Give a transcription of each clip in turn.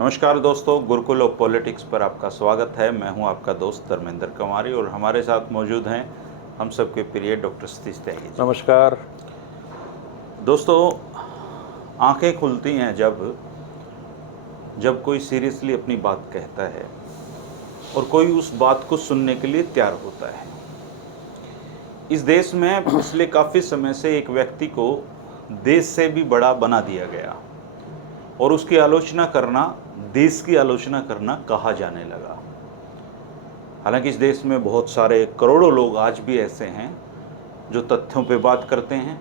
नमस्कार दोस्तों, Gurukul of politics पर आपका स्वागत है। मैं हूं आपका दोस्त धर्मेंद्र कुमारी और हमारे साथ मौजूद हैं हम सबके प्रिय डॉक्टर सतीश त्यागी जी। नमस्कार। दोस्तों, आंखें खुलती हैं जब जब कोई सीरियसली अपनी बात कहता है और कोई उस बात को सुनने के लिए तैयार होता है। इस देश में पिछले काफ़ी समय से एक व्यक्ति को देश से भी बड़ा बना दिया गया और उसकी आलोचना करना देश की आलोचना करना कहा जाने लगा। हालांकि इस देश में बहुत सारे करोड़ों लोग आज भी ऐसे हैं जो तथ्यों पे बात करते हैं,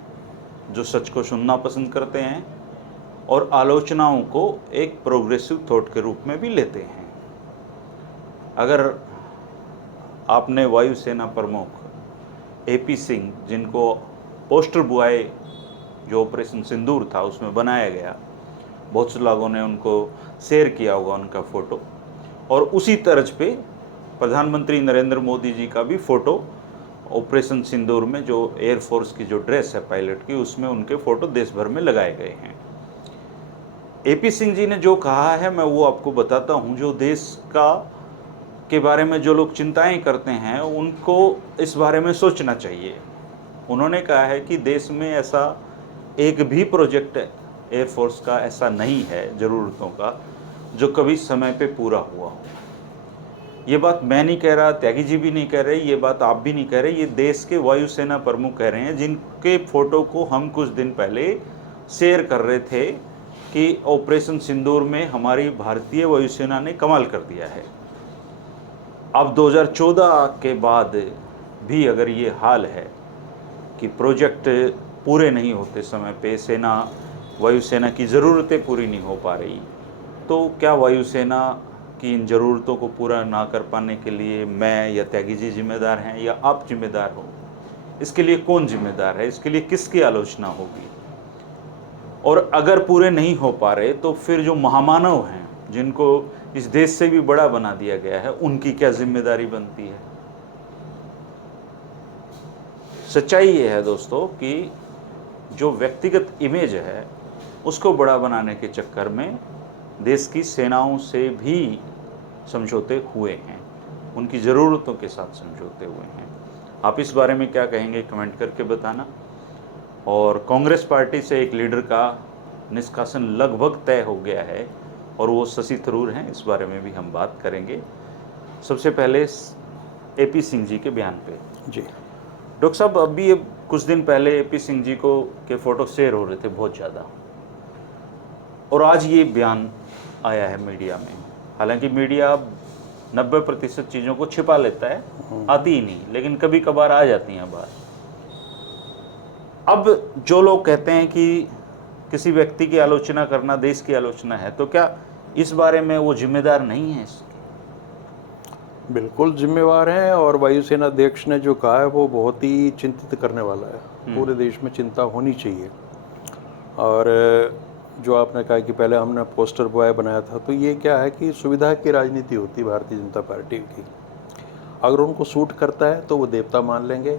जो सच को सुनना पसंद करते हैं और आलोचनाओं को एक प्रोग्रेसिव थॉट के रूप में भी लेते हैं। अगर आपने वायुसेना प्रमुख एपी सिंह, जिनको पोस्टर बॉय जो ऑपरेशन सिंदूर था उसमें बनाया गया, बहुत से लोगों ने उनको शेयर किया होगा उनका फ़ोटो, और उसी तर्ज पे प्रधानमंत्री नरेंद्र मोदी जी का भी फ़ोटो ऑपरेशन सिंदूर में, जो एयरफोर्स की जो ड्रेस है पायलट की, उसमें उनके फ़ोटो देश भर में लगाए गए हैं। एपी सिंह जी ने जो कहा है मैं वो आपको बताता हूँ। जो देश का के बारे में जो लोग चिंताएं करते हैं उनको इस बारे में सोचना चाहिए। उन्होंने कहा है कि देश में ऐसा एक भी प्रोजेक्ट एयरफोर्स का ऐसा नहीं है ज़रूरतों का जो कभी समय पे पूरा हुआ हो। ये बात मैं नहीं कह रहा, त्यागी जी भी नहीं कह रहे, ये बात आप भी नहीं कह रहे, ये देश के वायुसेना प्रमुख कह रहे हैं, जिनके फ़ोटो को हम कुछ दिन पहले शेयर कर रहे थे कि ऑपरेशन सिंदूर में हमारी भारतीय वायुसेना ने कमाल कर दिया है। अब 2014 के बाद भी अगर ये हाल है कि प्रोजेक्ट पूरे नहीं होते समय पे, वायुसेना की ज़रूरतें पूरी नहीं हो पा रही, तो क्या वायुसेना की इन ज़रूरतों को पूरा ना कर पाने के लिए मैं या त्यागी जी जिम्मेदार हैं या आप जिम्मेदार हो? इसके लिए कौन जिम्मेदार है? इसके लिए किसकी आलोचना होगी? और अगर पूरे नहीं हो पा रहे तो फिर जो महामानव हैं, जिनको इस देश से भी बड़ा बना दिया गया है, उनकी क्या जिम्मेदारी बनती है? सच्चाई ये है दोस्तों कि जो व्यक्तिगत इमेज है उसको बड़ा बनाने के चक्कर में देश की सेनाओं से भी समझौते हुए हैं, उनकी ज़रूरतों के साथ समझौते हुए हैं। आप इस बारे में क्या कहेंगे, कमेंट करके बताना। और कांग्रेस पार्टी से एक लीडर का निष्कासन लगभग तय हो गया है और वो शशि थरूर हैं, इस बारे में भी हम बात करेंगे। सबसे पहले एपी सिंह जी के बयान पे। जी। डॉक्टर साहब, अभी कुछ दिन पहले एपी सिंह जी को के फ़ोटो शेयर हो रहे थे बहुत ज़्यादा, और आज ये बयान आया है मीडिया में। हालांकि मीडिया 90% चीज़ों को छिपा लेता है, आती ही नहीं, लेकिन कभी कभार आ जाती हैं बाहर। अब जो लोग कहते हैं कि किसी व्यक्ति की आलोचना करना देश की आलोचना है, तो क्या इस बारे में वो जिम्मेदार नहीं है इसके? बिल्कुल जिम्मेवार हैं, और वायुसेना अध्यक्ष ने जो कहा है वो बहुत ही चिंतित करने वाला है। पूरे देश में चिंता होनी चाहिए। और जो आपने कहा कि पहले हमने पोस्टर बॉय बनाया था, तो ये क्या है कि सुविधा की राजनीति होती है भारतीय जनता पार्टी की। अगर उनको सूट करता है तो वो देवता मान लेंगे,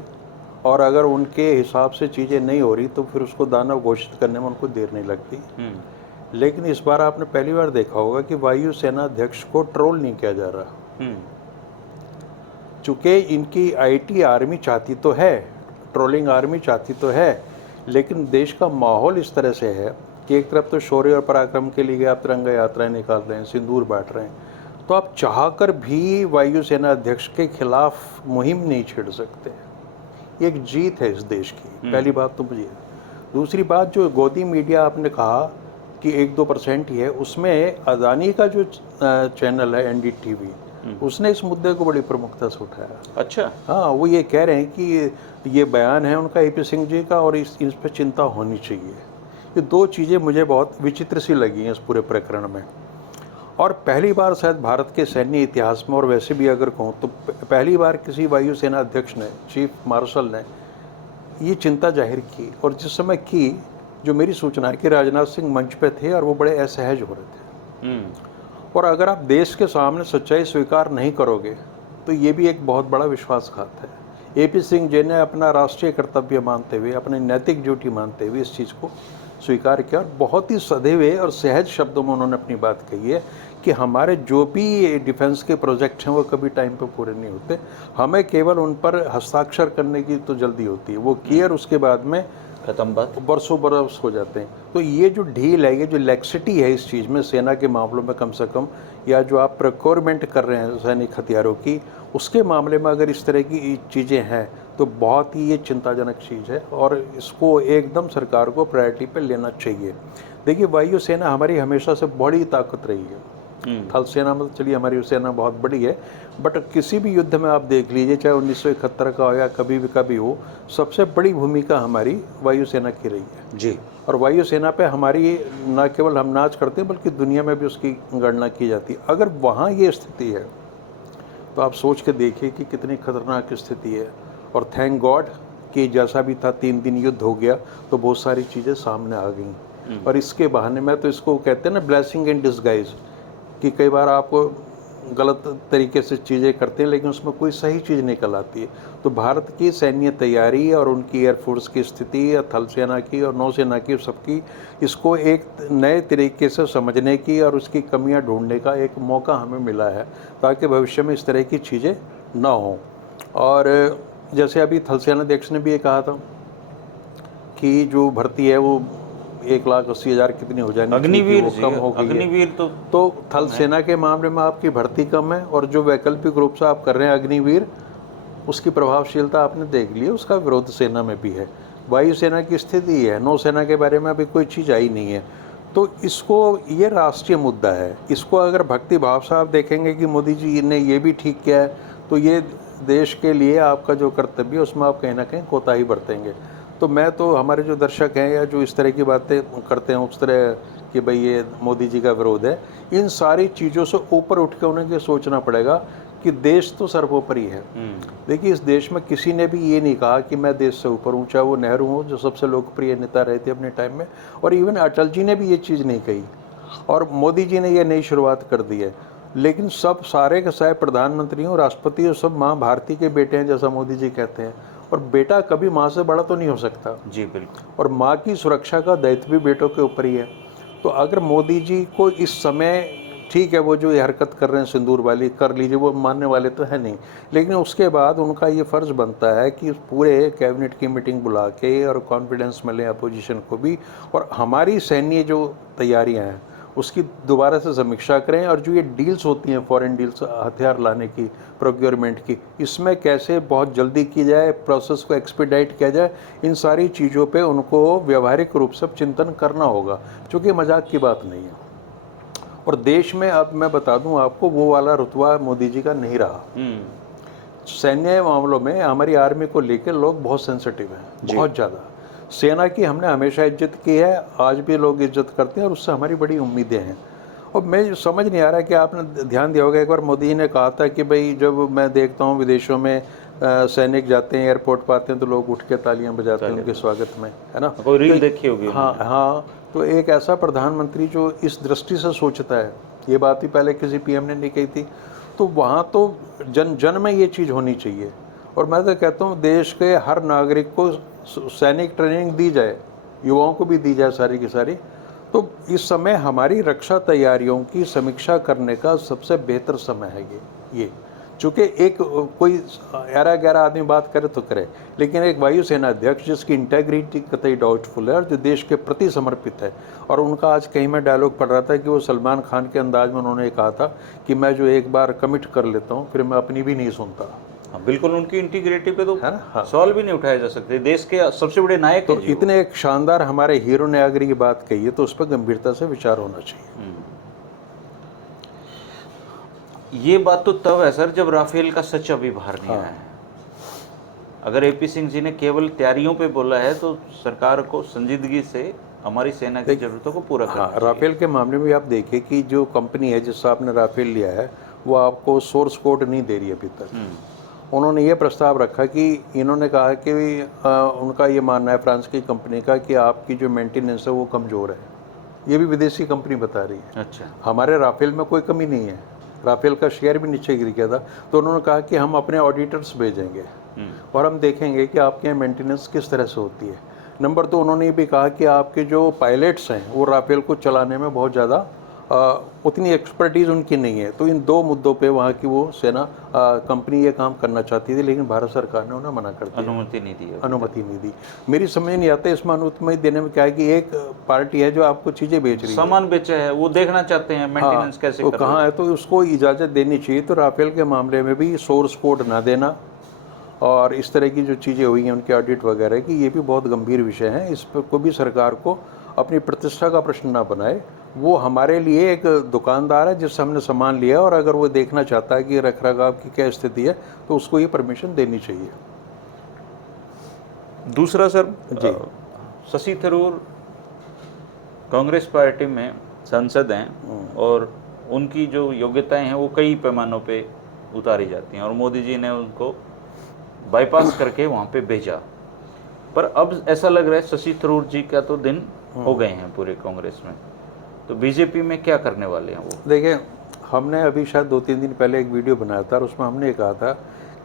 और अगर उनके हिसाब से चीज़ें नहीं हो रही तो फिर उसको दानव घोषित करने में उनको देर नहीं लगती। लेकिन इस बार आपने पहली बार देखा होगा कि वायुसेना अध्यक्ष को ट्रोल नहीं किया जा रहा। चूँकि इनकी आईटी आर्मी चाहती तो है, ट्रोलिंग आर्मी चाहती तो है, लेकिन देश का माहौल इस तरह से है कि एक तरफ तो शौर्य और पराक्रम के लिए आप तिरंगा यात्राएं निकाल रहे हैं, सिंदूर बांट रहे हैं, तो आप चाहकर भी वायुसेना अध्यक्ष के खिलाफ मुहिम नहीं छेड़ सकते। ये एक जीत है इस देश की, पहली बात तो मुझे। दूसरी बात, जो गोदी मीडिया आपने कहा कि 1-2% ही है, उसमें अदानी का जो चैनल है एनडीटीवी, उसने इस मुद्दे को बड़ी प्रमुखता से उठाया। अच्छा। हाँ, वो ये कह रहे हैं कि ये बयान है उनका एपी सिंह जी का, और इस पर चिंता होनी चाहिए। ये दो चीज़ें मुझे बहुत विचित्र सी लगी हैं इस पूरे प्रकरण में। और पहली बार शायद भारत के सैन्य इतिहास में, और वैसे भी अगर कहूँ तो पहली बार किसी वायुसेना अध्यक्ष ने, चीफ मार्शल ने ये चिंता जाहिर की। और जिस समय की, जो मेरी सूचना है कि राजनाथ सिंह मंच पे थे और वो बड़े असहज हो रहे थे। और अगर आप देश के सामने सच्चाई स्वीकार नहीं करोगे तो ये भी एक बहुत बड़ा विश्वासघात है। एपी सिंह जी ने अपना राष्ट्रीय कर्तव्य मानते हुए, अपनी नैतिक ड्यूटी मानते हुए इस चीज़ को स्वीकार किया और बहुत ही सधे हुए और सहज शब्दों में उन्होंने अपनी बात कही है कि हमारे जो भी डिफेंस के प्रोजेक्ट हैं वो कभी टाइम पे पूरे नहीं होते, हमें केवल उन पर हस्ताक्षर करने की तो जल्दी होती है, वो किए और उसके बाद में खत्म बात। बरसों बरस हो जाते हैं। तो ये जो ढील है, ये जो लैक्सिटी है इस चीज़ में सेना के मामलों में कम से कम, या जो आप प्रोक्योरमेंट कर रहे हैं सैनिक हथियारों की, उसके मामले में अगर इस तरह की चीज़ें हैं तो बहुत ही ये चिंताजनक चीज़ है और इसको एकदम सरकार को प्रायोरिटी पे लेना चाहिए। देखिए, वायुसेना हमारी हमेशा से बड़ी ताकत रही है। थल सेना में तो चलिए हमारी सेना बहुत बड़ी है, बट किसी भी युद्ध में आप देख लीजिए, चाहे 1971 का हो या कभी हो, सबसे बड़ी भूमिका हमारी वायुसेना की रही है जी। और वायुसेना पे हमारी न केवल हम नाच करते हैं बल्कि दुनिया में भी उसकी गणना की जाती है। अगर वहाँ ये स्थिति है तो आप सोच के देखिए कि कितनी खतरनाक स्थिति है। और थैंक गॉड कि जैसा भी था 3 दिन युद्ध हो गया तो बहुत सारी चीज़ें सामने आ गई और इसके बहाने में तो इसको कहते हैं ना ब्लेसिंग इन डिस्गाइज, कि कई बार आप गलत तरीके से चीज़ें करते हैं लेकिन उसमें कोई सही चीज़ निकल आती है। तो भारत की सैन्य तैयारी और उनकी एयरफोर्स की स्थिति या थल सेना की और नौसेना की, सबकी इसको एक नए तरीके से समझने की और उसकी कमियां ढूंढने का एक मौका हमें मिला है ताकि भविष्य में इस तरह की चीज़ें ना हों। और जैसे अभी थल सेनाध्यक्ष ने भी ये कहा था कि जो भर्ती है वो 1,80,000 कितनी हो जानी चाहिए, वो कम हो गई है। अग्निवीर तो थल सेना के मामले में आपकी भर्ती कम है और जो वैकल्पिक रूप से आप कर रहे हैं अग्निवीर, उसकी प्रभावशीलता आपने देख ली है, उसका विरोध सेना में भी है। वायुसेना की स्थिति है, नौसेना के बारे में अभी कोई चीज़ आई नहीं है। तो इसको, ये राष्ट्रीय मुद्दा है, इसको अगर भक्ति भाव से आप देखेंगे कि मोदी जी ने ये भी ठीक किया है, तो ये देश के लिए आपका जो कर्तव्य है उसमें आप कहीं ना कहीं कोताही बरतेंगे। तो मैं तो, हमारे जो दर्शक हैं या जो इस तरह की बातें करते हैं उस तरह कि भाई ये मोदी जी का विरोध है, इन सारी चीज़ों से ऊपर उठ के उन्हें ये सोचना पड़ेगा कि देश तो सर्वोपरि है। देखिए, इस देश में किसी ने भी ये नहीं कहा कि मैं देश से ऊपर हूँ, चाहे वो नेहरू हो जो सबसे लोकप्रिय नेता रहे थे अपने टाइम में, और इवन अटल जी ने भी ये चीज़ नहीं कही और मोदी जी ने ये नई शुरुआत कर दी है। लेकिन सब सारे के सारे प्रधानमंत्री हो, राष्ट्रपति हो, सब माँ भारती के बेटे हैं जैसा मोदी जी कहते हैं, और बेटा कभी माँ से बड़ा तो नहीं हो सकता। जी बिल्कुल। और माँ की सुरक्षा का दायित्व भी बेटों के ऊपर ही है। तो अगर मोदी जी को इस समय, ठीक है वो जो ये हरकत कर रहे हैं सिंदूर वाली, कर लीजिए, वो मानने वाले तो है नहीं, लेकिन उसके बाद उनका ये फ़र्ज़ बनता है कि पूरे कैबिनेट की मीटिंग बुला के और कॉन्फिडेंस मिले अपोजिशन को भी, और हमारी सैन्य जो तैयारियां हैं उसकी दोबारा से समीक्षा करें, और जो ये डील्स होती हैं फॉरेन डील्स हथियार लाने की, प्रोक्योरमेंट की, इसमें कैसे बहुत जल्दी की जाए, प्रोसेस को एक्सपीडाइट किया जाए, इन सारी चीज़ों पे उनको व्यवहारिक रूप से चिंतन करना होगा, क्योंकि मजाक की बात नहीं है। और देश में अब मैं बता दूं आपको, वो वाला रुतबा मोदी जी का नहीं रहा। सैन्य मामलों में हमारी आर्मी को लेकर लोग बहुत सेंसिटिव हैं, बहुत ज़्यादा। सेना की हमने हमेशा इज्जत की है, आज भी लोग इज्जत करते हैं और उससे हमारी बड़ी उम्मीदें हैं। और मैं समझ नहीं आ रहा कि आपने ध्यान दिया होगा, एक बार मोदी जी ने कहा था कि भाई जब मैं देखता हूँ विदेशों में सैनिक जाते हैं, एयरपोर्ट पर आते हैं तो लोग उठ के तालियां बजाते हैं उनके स्वागत में, है ना। कोई रील देखी होगी। हाँ, तो एक ऐसा प्रधानमंत्री जो इस दृष्टि से सोचता है, ये बात भी पहले किसी पीएम ने नहीं कही थी, तो वहाँ तो जन में ये चीज़ होनी चाहिए। और मैं तो कहता हूँ देश के हर नागरिक को सैनिक ट्रेनिंग दी जाए, युवाओं को भी दी जाए सारी की सारी। तो इस समय हमारी रक्षा तैयारियों की समीक्षा करने का सबसे बेहतर समय है ये। चूँकि एक कोई 11 आदमी बात करे तो करे, लेकिन एक वायुसेना अध्यक्ष जिसकी इंटेग्रिटी कतई डाउटफुल है और जो देश के प्रति समर्पित है, और उनका आज कहीं मैं डायलॉग पढ़ रहा था कि वो सलमान खान के अंदाज में उन्होंने कहा था कि मैं जो एक बार कमिट कर लेता हूँ फिर मैं अपनी भी नहीं सुनता। हाँ, बिल्कुल, उनकी इंटीग्रिटी पे तो है ना। हाँ। सवाल भी नहीं उठाया जा सकते, देश के सबसे बड़े नायक तो इतने एक शानदार हमारे हीरो ने अगर ये बात कही है तो उस पर गंभीरता से विचार होना चाहिए। ये बात तो तब है सर जब राफेल का सच अभी बाहर नहीं आया है। अगर एपी सिंह जी ने केवल तैयारियों पे बोला है तो सरकार को संजीदगी से हमारी सेना की जरूरतों को पूरा करना चाहिए। राफेल के मामले में आप देखिए कि जो कंपनी है जिससे आपने राफेल लिया है वो आपको सोर्स कोड नहीं दे रही अभी तक। उन्होंने ये प्रस्ताव रखा कि इन्होंने कहा कि उनका ये मानना है फ्रांस की कंपनी का कि आपकी जो मेंटेनेंस है वो कमज़ोर है। ये भी विदेशी कंपनी बता रही है। अच्छा। हमारे राफेल में कोई कमी नहीं है, राफेल का शेयर भी नीचे गिर गया था, तो उन्होंने कहा कि हम अपने ऑडिटर्स भेजेंगे और हम देखेंगे कि आपके यहाँ मेंटेनेंस किस तरह से होती है। नंबर 2, उन्होंने ये भी कहा कि आपके जो पायलट्स हैं वो राफेल को चलाने में बहुत ज़्यादा उतनी एक्सपर्टीज़ उनकी नहीं है। तो इन 2 मुद्दों पे वहाँ की वो सेना कंपनी ये काम करना चाहती थी, लेकिन भारत सरकार ने उन्हें मना कर दिया, अनुमति नहीं दी। अनुमति नहीं दी। मेरी समझ नहीं आता इसमें अनुमति देने में क्या है कि एक पार्टी है जो आपको चीज़ें बेच रही है, सामान बेचा है, वो देखना चाहते हैं मेंटेनेंस कैसे तो कर कहाँ है, तो उसको इजाज़त देनी चाहिए। तो राफेल के मामले में भी सोर्स कोड ना देना और इस तरह की जो चीज़ें हुई हैं उनके ऑडिट वगैरह की, ये भी बहुत गंभीर विषय हैं। इस पर को भी सरकार को अपनी प्रतिष्ठा का प्रश्न ना बनाए। वो हमारे लिए एक दुकानदार है जिससे हमने सामान लिया, और अगर वो देखना चाहता है कि रख रखाव की क्या स्थिति है तो उसको ये परमिशन देनी चाहिए। दूसरा सर जी। शशि थरूर कांग्रेस पार्टी में सांसद हैं और उनकी जो योग्यताएं हैं वो कई पैमानों पे उतारी जाती हैं, और मोदी जी ने उनको बाईपास करके वहाँ पे भेजा। पर अब ऐसा लग रहा है शशि थरूर जी का तो दिन हो गए हैं पूरे कांग्रेस में, तो बीजेपी में क्या करने वाले हैं वो? देखिए, हमने अभी शायद 2-3 दिन पहले एक वीडियो बनाया था और उसमें हमने कहा था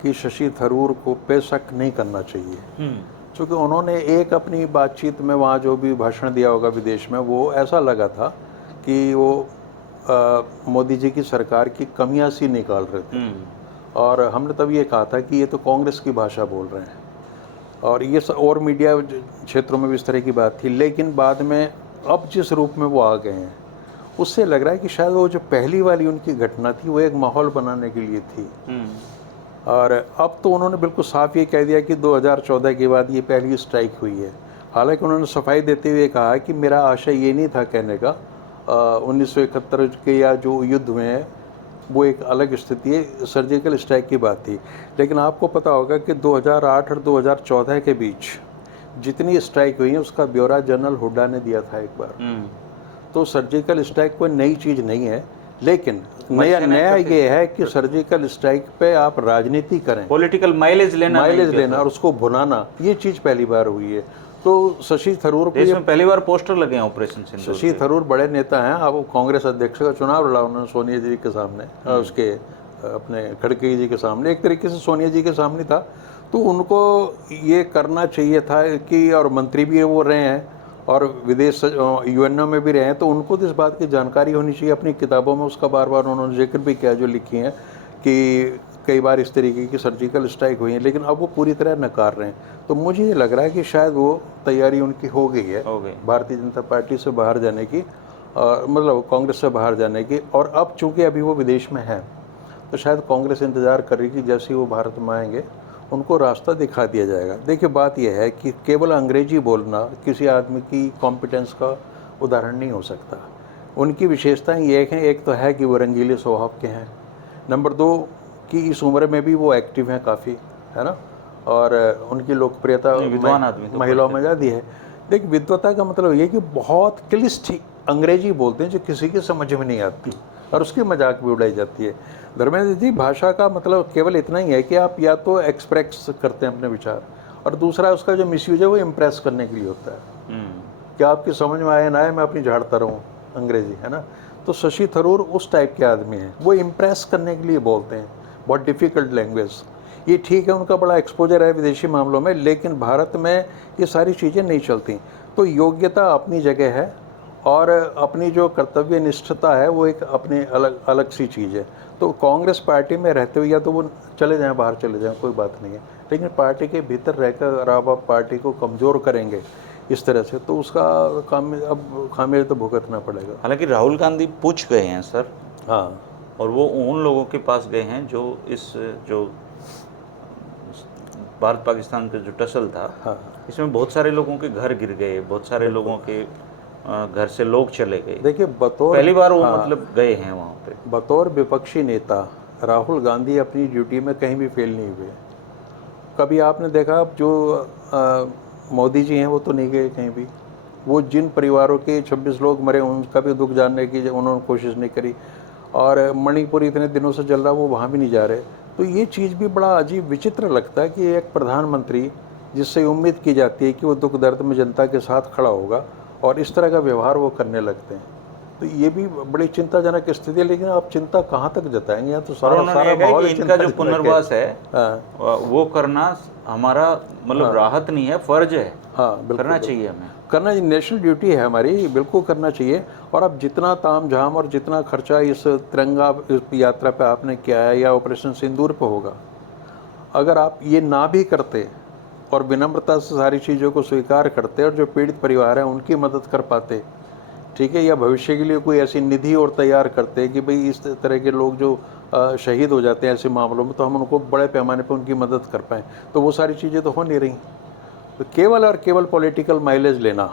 कि शशि थरूर को पे शक नहीं करना चाहिए, क्योंकि उन्होंने एक अपनी बातचीत में वहाँ जो भी भाषण दिया होगा विदेश में, वो ऐसा लगा था कि वो मोदी जी की सरकार की कमियां सी निकाल रहे थे। और हमने तब ये कहा था कि ये तो कांग्रेस की भाषा बोल रहे हैं, और ये और मीडिया क्षेत्रों में भी इस तरह की बात थी। लेकिन बाद में अब जिस रूप में वो आ गए हैं, उससे लग रहा है कि शायद वो जो पहली वाली उनकी घटना थी वो एक माहौल बनाने के लिए थी, और अब तो उन्होंने बिल्कुल साफ ये कह दिया कि 2014 के बाद ये पहली स्ट्राइक हुई है। हालांकि उन्होंने सफाई देते हुए कहा कि मेरा आशय ये नहीं था कहने का, 1971 के या जो युद्ध हुए हैं वो एक अलग स्थिति है, सर्जिकल स्ट्राइक की बात थी। लेकिन आपको पता होगा कि 2008 और 2014 के बीच जितनी स्ट्राइक हुई है उसका ब्यौरा जनरल हुड्डा ने दिया था एक बार। तो सर्जिकल स्ट्राइक कोई नई चीज़ नहीं है, लेकिन नया ये है कि सर्जिकल स्ट्राइक पे आप राजनीति करें, पॉलिटिकल माइलेज लेना और उसको भुनाना, ये चीज़ पहली बार हुई है। तो शशि थरूर को इसमें पहली बार पोस्टर लगे हैं ऑपरेशन सिंदूर। शशि थरूर बड़े नेता हैं। अब कांग्रेस अध्यक्ष का चुनाव लड़ा उन्होंने सोनिया जी के सामने, उसके अपने खड़गे जी के सामने, एक तरीके से सोनिया जी के सामने था। तो उनको ये करना चाहिए था कि, और मंत्री भी वो रहे हैं और विदेश यूएनओ में भी रहे हैं, तो उनको तो इस बात की जानकारी होनी चाहिए। अपनी किताबों में उसका बार बार उन्होंने जिक्र भी किया जो लिखी हैं कि कई बार इस तरीके की सर्जिकल स्ट्राइक हुई है, लेकिन अब वो पूरी तरह नकार रहे हैं। तो मुझे ये लग रहा है कि शायद वो तैयारी उनकी हो गई है भारतीय जनता पार्टी से बाहर जाने की, मतलब कांग्रेस से बाहर जाने की। और अब चूंकि अभी वो विदेश में है तो शायद कांग्रेस इंतज़ार कर रही कि जैसे ही वो भारत में आएंगे उनको रास्ता दिखा दिया जाएगा। देखिए, बात यह है कि केवल अंग्रेजी बोलना किसी आदमी की कॉम्पिटेंस का उदाहरण नहीं हो सकता। उनकी विशेषताएं ये हैं, एक तो है कि वो रंगीले स्वभाव के हैं, नंबर 2 कि इस उम्र में भी वो एक्टिव हैं काफ़ी, है ना, और उनकी लोकप्रियता महिलाओं में ज़्यादा है। देखिए, विद्वता का मतलब ये कि बहुत क्लिष्ट अंग्रेजी बोलते हैं जो किसी की समझ में नहीं आती, और उसकी मजाक भी उड़ाई जाती है। धर्मेंद्र जी, भाषा का मतलब केवल इतना ही है कि आप या तो एक्सप्रेस करते हैं अपने विचार, और दूसरा उसका जो मिसयूज है वो इम्प्रेस करने के लिए होता है। क्या आपकी समझ में आए ना आए, मैं अपनी झाड़ता रहूँ अंग्रेजी, है ना। तो शशि थरूर उस टाइप के आदमी हैं, वो इम्प्रेस करने के लिए बोलते हैं, बहुत डिफ़िकल्ट लैंग्वेज। ये ठीक है, उनका बड़ा एक्सपोजर है विदेशी मामलों में, लेकिन भारत में ये सारी चीज़ें नहीं चलती। तो योग्यता अपनी जगह है, और अपनी जो कर्तव्य निष्ठता है वो एक अपनी अलग सी चीज़ है। तो कांग्रेस पार्टी में रहते हुए या तो वो चले जाएं, बाहर चले जाएं, कोई बात नहीं है, लेकिन पार्टी के भीतर रहकर अगर आप पार्टी को कमज़ोर करेंगे इस तरह से, तो उसका खामियाजा तो भुगतना पड़ेगा। हालांकि राहुल गांधी पूछ गए हैं सर, हाँ, और वो उन लोगों के पास गए हैं जो इस जो भारत पाकिस्तान का जो टसल था, हाँ, इसमें बहुत सारे लोगों के घर गिर गए, बहुत सारे लोगों के घर से लोग चले गए। देखिए, बतौर पहली बार वो मतलब गए हैं वहाँ पे। बतौर विपक्षी नेता राहुल गांधी अपनी ड्यूटी में कहीं भी फेल नहीं हुए। कभी आपने देखा जो मोदी जी हैं वो तो नहीं गए कहीं भी, वो जिन परिवारों के 26 लोग मरे उनका भी दुख जानने की उन्होंने कोशिश नहीं करी, और मणिपुर इतने दिनों से चल रहा वो वहाँ भी नहीं जा रहे। तो ये चीज़ भी बड़ा अजीब विचित्र लगता है कि एक प्रधानमंत्री जिससे उम्मीद की जाती है कि वो दुख दर्द में जनता के साथ खड़ा होगा, और इस तरह का व्यवहार वो करने लगते हैं। तो ये भी बड़ी चिंताजनक स्थिति है, लेकिन आप चिंता कहाँ तक जताएंगे? यहाँ तो और सारा उन्होंने सारा ये कहा माहौल कि ही इनका जो चिंताजनक पुनर्वास है हाँ वो करना हमारा मतलब राहत नहीं है, फर्ज है, हाँ, बिल्कुल करना बिल्कुल। चाहिए हमें। करना नेशनल ड्यूटी है हमारी, बिल्कुल करना चाहिए। और अब जितना ताम झाम और जितना खर्चा इस तिरंगा इस यात्रा पे आपने किया है या ऑपरेशन सिंदूर पे होगा, अगर आप ये ना भी करते और विनम्रता से सारी चीज़ों को स्वीकार करते और जो पीड़ित परिवार है उनकी मदद कर पाते, ठीक है, या भविष्य के लिए कोई ऐसी निधि और तैयार करते कि भाई इस तरह के लोग जो शहीद हो जाते हैं ऐसे मामलों में, तो हम उनको बड़े पैमाने पर उनकी मदद कर पाएँ, तो वो सारी चीज़ें तो हो नहीं रही। तो केवल और केवल पॉलिटिकल माइलेज लेना।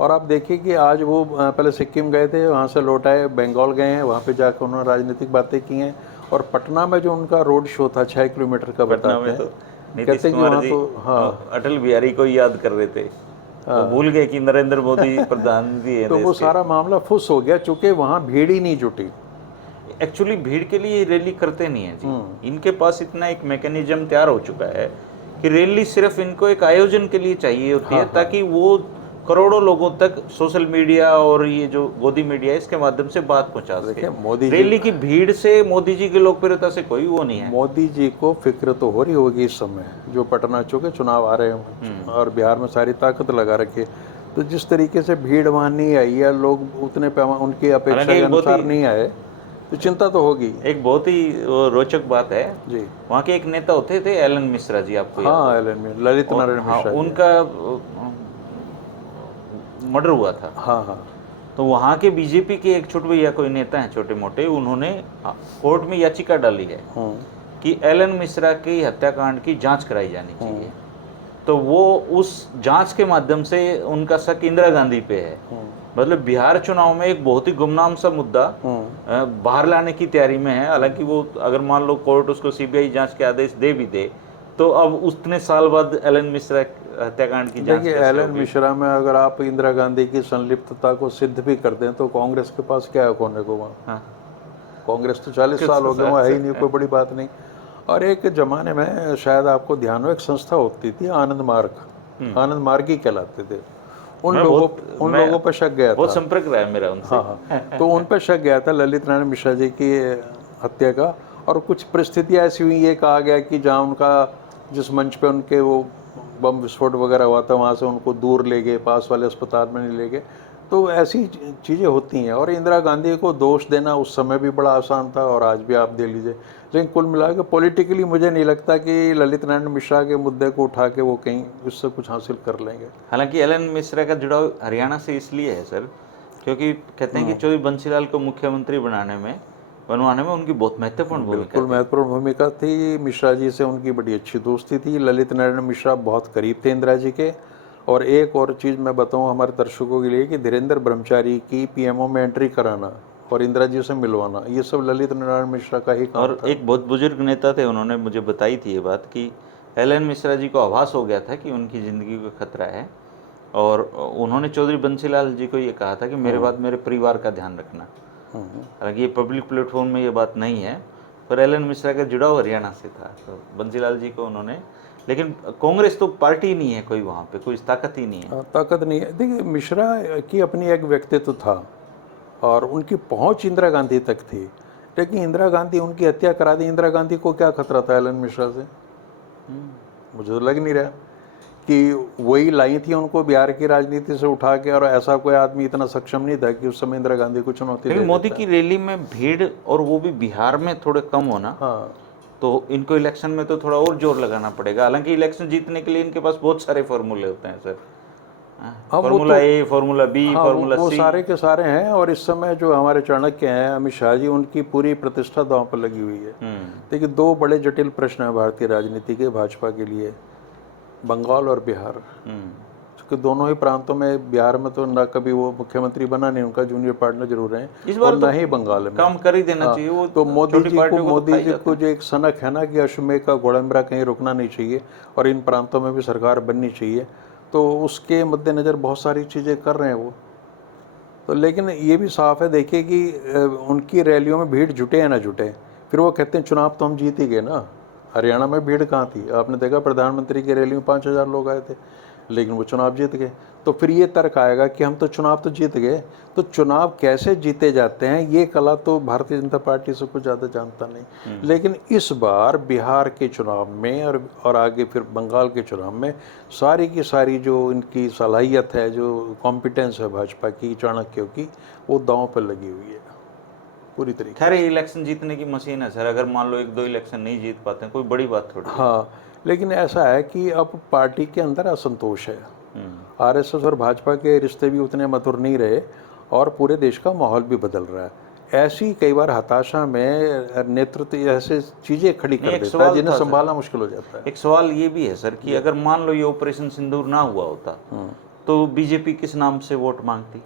और आप देखिए कि आज वो पहले सिक्किम गए थे, वहाँ से लौट आए, बंगाल गए हैं, वहाँ पे जाकर उन्होंने राजनीतिक बातें की हैं। और पटना में जो उनका रोड शो था 6 किलोमीटर का पटना बताते में हैं, तो नीतीश कहते हैं कि कुमार वहाँ जी तो हाँ अटल बिहारी को ही याद कर रहे थे, वो भूल गए कि नरेंद्र मोदी प्रधानमंत्री है तो देश वो के। सारा मामला फुस हो गया, चूंकि वहाँ भीड़ ही नहीं जुटी। एक्चुअली भीड़ के लिए ये रैली करते नहीं है जी, इनके पास इतना एक मैकेनिज्म तैयार हो चुका है कि रैली सिर्फ इनको एक आयोजन के लिए चाहिए होती है, ताकि वो करोड़ों लोगों तक सोशल मीडिया और ये जो गोदी मीडिया है इसके माध्यम से बात पहुंचा देखिए सके। मोदी जी, रैली की भीड़ से मोदी जी की लोकप्रियता से कोई वो नहीं है। मोदी जी को फिक्र तो हो रही होगी इस समय, जो पटना चूँकि चुनाव आ रहे हैं और बिहार में सारी ताकत लगा रखी है, तो जिस तरीके से भीड़ वहाँ नहीं आई या लोग उतने उनकी अपेक्षा हालांकि के एक बहुत अनुसार ही नहीं आए, तो चिंता तो होगी एक बहुत ही वो रोचक बात है, जी। वहाँ के एक नेता होते थे एलन मिश्रा जी, आपको याद हाँ, है? एलन में ललित नारायण हाँ, मिश्रा जी। उनका मर्डर हुआ था। हाँ हाँ तो वहाँ के बीजेपी के एक छोटे भैया कोई नेता हैं छोटे मोटे, उन्होंने कोर्ट में याचिका डाली है कि एलन मिश्रा की हत्याकांड की जांच कराई जानी चाहिए। तो वो उस जांच के माध्यम से उनका शक इंदिरा गांधी पे है। मतलब बिहार चुनाव में एक बहुत ही गुमनाम सा मुद्दा बाहर लाने की तैयारी में है। हालांकि वो अगर मान लो कोर्ट उसको सीबीआई जांच के आदेश दे भी दे, तो अब उतने साल बाद एलन मिश्रा हत्याकांड की जांच देखिए, कैसे एलन होगी? मिश्रा में अगर आप इंदिरा गांधी की संलिप्तता को सिद्ध भी कर दें तो कांग्रेस के पास क्या है खोने को वहाँ? हाँ, कांग्रेस तो 40 साल हो गए वहाँ, है ही नहीं, कोई बड़ी बात नहीं। और एक जमाने में शायद आपको ध्यान हो, एक संस्था होती थी आनंद मार्ग, आनंद मार्गी कहलाते थे। उन लोगों पर शक गया था, बहुत संपर्क रहा है मेरा उनसे। हाँ तो उन पर शक गया था ललित नारायण मिश्रा जी की हत्या का। और कुछ परिस्थितियाँ ऐसी हुई, ये कहा गया कि जहाँ उनका जिस मंच पे उनके वो बम विस्फोट वगैरह हुआ था वहाँ से उनको दूर ले गए, पास वाले अस्पताल में नहीं ले गए। तो ऐसी चीज़ें होती हैं। और इंदिरा गांधी को दोष देना उस समय भी बड़ा आसान था और आज भी आप दे लीजिए, लेकिन कुल मिला के पॉलिटिकली मुझे नहीं लगता कि ललित नारायण मिश्रा के मुद्दे को उठा के वो कहीं उससे कुछ हासिल कर लेंगे। हालांकि एलन मिश्रा का जुड़ाव हरियाणा से इसलिए है सर, क्योंकि कहते हैं कि चौधरी बंसीलाल को मुख्यमंत्री बनवाने में उनकी बहुत महत्वपूर्ण भूमिका बिल्कुल महत्वपूर्ण भूमिका थी। मिश्रा जी से उनकी बड़ी अच्छी दोस्ती थी। ललित नारायण मिश्रा बहुत करीब थे इंदिरा जी के। और एक और चीज़ मैं बताऊं हमारे दर्शकों के लिए कि धीरेन्द्र ब्रह्मचारी की पीएमओ में एंट्री कराना और इंदिरा जी से मिलवाना, ये सब ललित नारायण मिश्रा का ही काम और था। एक बहुत बुजुर्ग नेता थे, उन्होंने मुझे बताई थी ये बात कि एलन मिश्रा जी को आभास हो गया था कि उनकी ज़िंदगी को खतरा है, और उन्होंने चौधरी बंसीलाल जी को ये कहा था कि मेरे बाद मेरे परिवार का ध्यान रखना। हालांकि ये पब्लिक प्लेटफॉर्म में ये बात नहीं है, पर एलन मिश्रा का जुड़ाव हरियाणा से था, तो बंसीलाल जी को उन्होंने, लेकिन कांग्रेस तो पार्टी नहीं है कोई, वहाँ पे कोई ताकत ही नहीं है। ताकत नहीं है। देखिए, मिश्रा की अपनी एक व्यक्तित्व था और उनकी पहुंच इंदिरा गांधी तक थी, लेकिन इंदिरा गांधी उनकी हत्या करा दी। इंदिरा गांधी को क्या खतरा था एलन मिश्रा से? मुझे तो लग नहीं रहा कि वही लाई थी उनको बिहार की राजनीति से उठा के, और ऐसा कोई आदमी इतना सक्षम नहीं था कि उस समय इंदिरा गांधी को चुनौती दे लेकिन मोदी देता। की रैली में भीड़ और वो भी बिहार में थोड़े कम होना, हाँ, तो इनको इलेक्शन में तो थोड़ा और जोर लगाना पड़ेगा। हालांकि इलेक्शन जीतने के लिए इनके पास बहुत सारे फॉर्मूले होते हैं सर, फार्मूला ए, फार्मूला बी, हाँ, फार्मूला वो सी, सारे के सारे हैं। और इस समय जो हमारे चाणक्य हैं अमित शाह जी, उनकी पूरी प्रतिष्ठा दांव पर लगी हुई है। देखिए, दो बड़े जटिल प्रश्न हैं भारतीय राजनीति के, भाजपा के लिए, बंगाल और बिहार। क्योंकि दोनों ही प्रांतों में, बिहार में तो ना कभी वो मुख्यमंत्री बना नहीं, उनका जूनियर पार्टनर जरूर है, इस बार और तो ना ही बंगाल में काम कर ही देना चाहिए। वो तो मोदी जी तो को जो एक सनक है ना कि अश्वमेध का घोड़ामरा कहीं रुकना नहीं चाहिए और इन प्रांतों में भी सरकार बननी चाहिए, तो उसके मद्देनज़र बहुत सारी चीज़ें कर रहे हैं वो। तो लेकिन ये भी साफ है, देखिए कि उनकी रैलियों में भीड़ जुटे या ना जुटे, फिर वो कहते हैं चुनाव तो हम जीत ही गए ना। हरियाणा में भीड़ कहाँ थी? आपने देखा प्रधानमंत्री की रैली में 5,000 लोग आए थे। लेकिन वो चुनाव जीत गए। तो फिर ये तर्क आएगा कि हम तो चुनाव तो जीत गए, तो चुनाव कैसे जीते जाते हैं ये कला तो भारतीय जनता पार्टी से कुछ ज़्यादा जानता नहीं। लेकिन इस बार बिहार के चुनाव में और आगे फिर बंगाल के चुनाव में सारी की सारी जो इनकी सलाहियत है, जो कॉम्पिटेंस है भाजपा की, चाणक्यों की, वो दांव पर लगी हुई है पूरी तरीके खैर इलेक्शन जीतने की मशीन है सर, अगर मान लो 1-2 इलेक्शन नहीं जीत पाते हैं कोई बड़ी बात थोड़ी है। हाँ, लेकिन ऐसा है कि अब पार्टी के अंदर असंतोष है। आरएसएस और भाजपा के रिश्ते भी उतने मधुर नहीं रहे और पूरे देश का माहौल भी बदल रहा है। ऐसी कई बार हताशा में नेतृत्व ऐसे चीज़ें खड़ी कर देता है जिन्हें संभालना मुश्किल हो जाता है। एक सवाल ये भी है सर कि अगर मान लो ये ऑपरेशन सिंदूर ना हुआ होता तो बीजेपी किस नाम से वोट मांगती?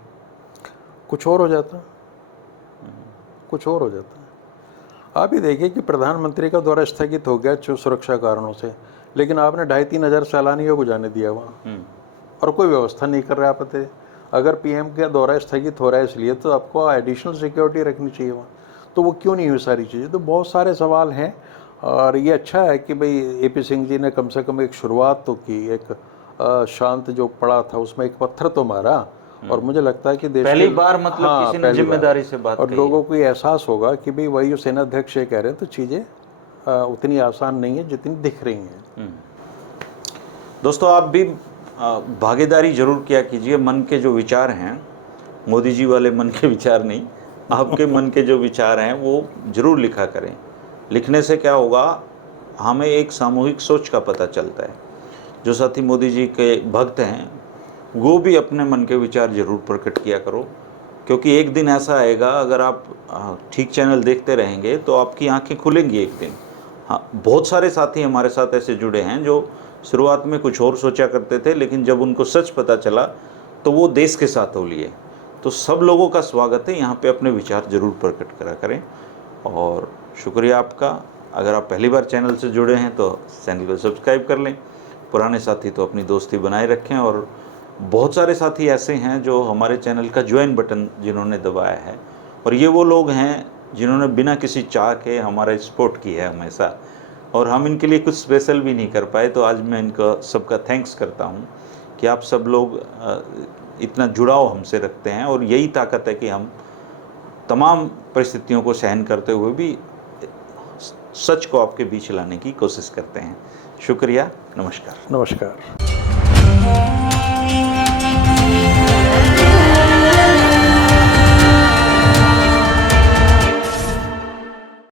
कुछ और हो जाता, कुछ और हो जाता। आप ही देखिए कि प्रधानमंत्री का दौरा स्थगित हो गया सुरक्षा कारणों से, लेकिन आपने 2,500-3 हज़ार सैलानियों को जाने दिया वहाँ और कोई व्यवस्था नहीं कर रहे आप थे। अगर पीएम का दौरा स्थगित हो रहा है इसलिए तो आपको एडिशनल सिक्योरिटी रखनी चाहिए वहाँ, तो वो क्यों नहीं हुई सारी चीज़ें? तो बहुत सारे सवाल हैं और ये अच्छा है कि भाई एपी सिंह जी ने कम से कम एक शुरुआत तो की, एक शांत जो पड़ा था उसमें एक पत्थर तो मारा और मुझे लगता है कि देश पहली बार मतलब किसी ने जिम्मेदारी से बात और लोगों को ये एहसास होगा कि भाई वही सेनाध्यक्ष ये कह रहे हैं तो चीज़ें उतनी आसान नहीं है जितनी दिख रही हैं। दोस्तों आप भी भागीदारी जरूर किया कीजिए। मन के जो विचार हैं, मोदी जी वाले मन के विचार नहीं, आपके मन के जो विचार हैं वो जरूर लिखा करें। लिखने से क्या होगा, हमें एक सामूहिक सोच का पता चलता है। जो साथी मोदी जी के भक्त हैं वो भी अपने मन के विचार जरूर प्रकट किया करो, क्योंकि एक दिन ऐसा आएगा अगर आप ठीक चैनल देखते रहेंगे तो आपकी आंखें खुलेंगी एक दिन। हाँ, बहुत सारे साथी हमारे साथ ऐसे जुड़े हैं जो शुरुआत में कुछ और सोचा करते थे, लेकिन जब उनको सच पता चला तो वो देश के साथ हो लिए। तो सब लोगों का स्वागत है, यहाँ पे अपने विचार जरूर प्रकट करा करें। और शुक्रिया आपका। अगर आप पहली बार चैनल से जुड़े हैं तो चैनल को सब्सक्राइब कर लें। पुराने साथी तो अपनी दोस्ती बनाए रखें। और बहुत सारे साथी ऐसे हैं जो हमारे चैनल का ज्वाइन बटन जिन्होंने दबाया है, और ये वो लोग हैं जिन्होंने बिना किसी चाह के हमारा सपोर्ट किया है हमेशा, और हम इनके लिए कुछ स्पेशल भी नहीं कर पाए। तो आज मैं इनका सबका थैंक्स करता हूँ कि आप सब लोग इतना जुड़ाव हमसे रखते हैं, और यही ताकत है कि हम तमाम परिस्थितियों को सहन करते हुए भी सच को आपके बीच लाने की कोशिश करते हैं। शुक्रिया, नमस्कार। नमस्कार।